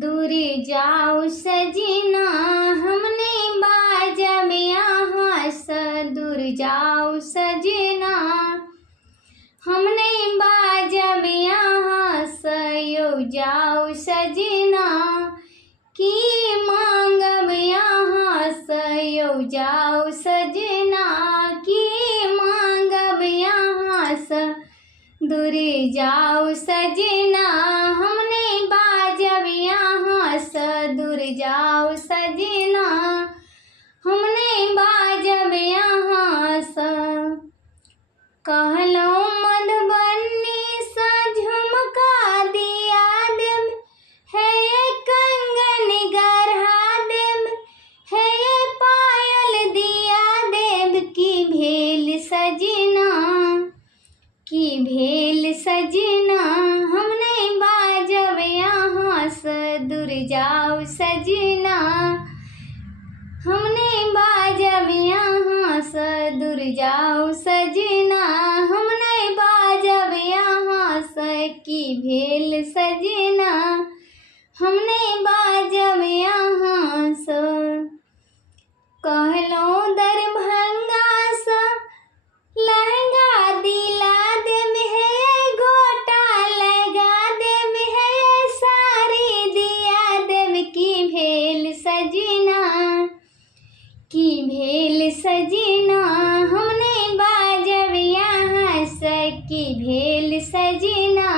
दूरी जाऊ सजना हमने बाजब यहाँ स दूर जाऊ सजना हमने बाजब यहाँ स यो जाऊ सजना की मांगब यहाँ स यो जाऊ सजना की मांगब यहाँ स दूरी जाऊ सजना हमने बाजब यहाँ स दूर जाऊ सजना हमने बाजब यहाँ स कहलो मधुबनी सा झुमका दिया देव है ये कंगन गढ़ा देव है ये पायल दिया देव की भेल सजना की भेल सजना हमने बाजब यहाँ स दूर जाऊ सजना हमने बाजब यहाँ स दूर जाऊ सजना हमने बाजब यहाँ स की भेल सजना हमने बाजब यहाँ स कहलो दरभंगा सा लहंगा दिला देव है गोटा लगा देव है साड़ी दिया देव की भेल सजना की भेल सजना हमने बाजब यहाँ स की भेल सजना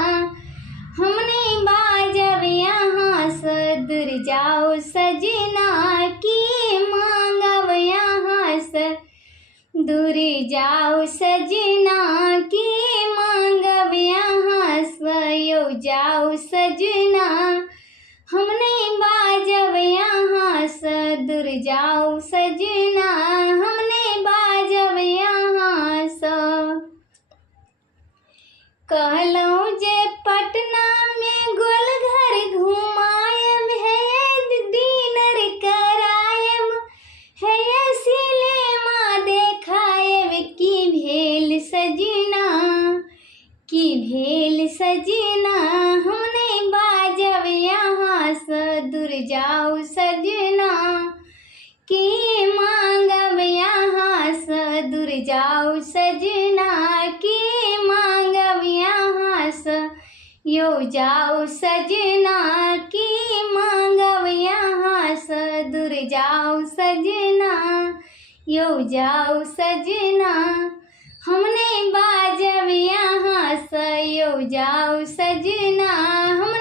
हमने बाजब यहाँ स दूर जाओ सजना की मांगब यहाँ स दूरी जाऊ सजना की मांगब यहाँ स यो जाऊ सजना हमने बाजब यहाँ स दूर जाऊ सजना हमने बाजब यहाँ स कहलो जे पटना में गोलघर घुमायब है डिनर करायब है ये सिनेमा देखायब की भेल सजना की भेल सजना हमने बाजब यहाँ स दूर जाऊ सजना की मांगब यहाँ स दूर जाऊ सजना की मांगब यहाँ स यो जाऊ सजना की मांगब यहाँ स दूर जाऊ सजना यो जाऊ सजना हमने बाजब यहाँ स यो जाऊ सजना हमने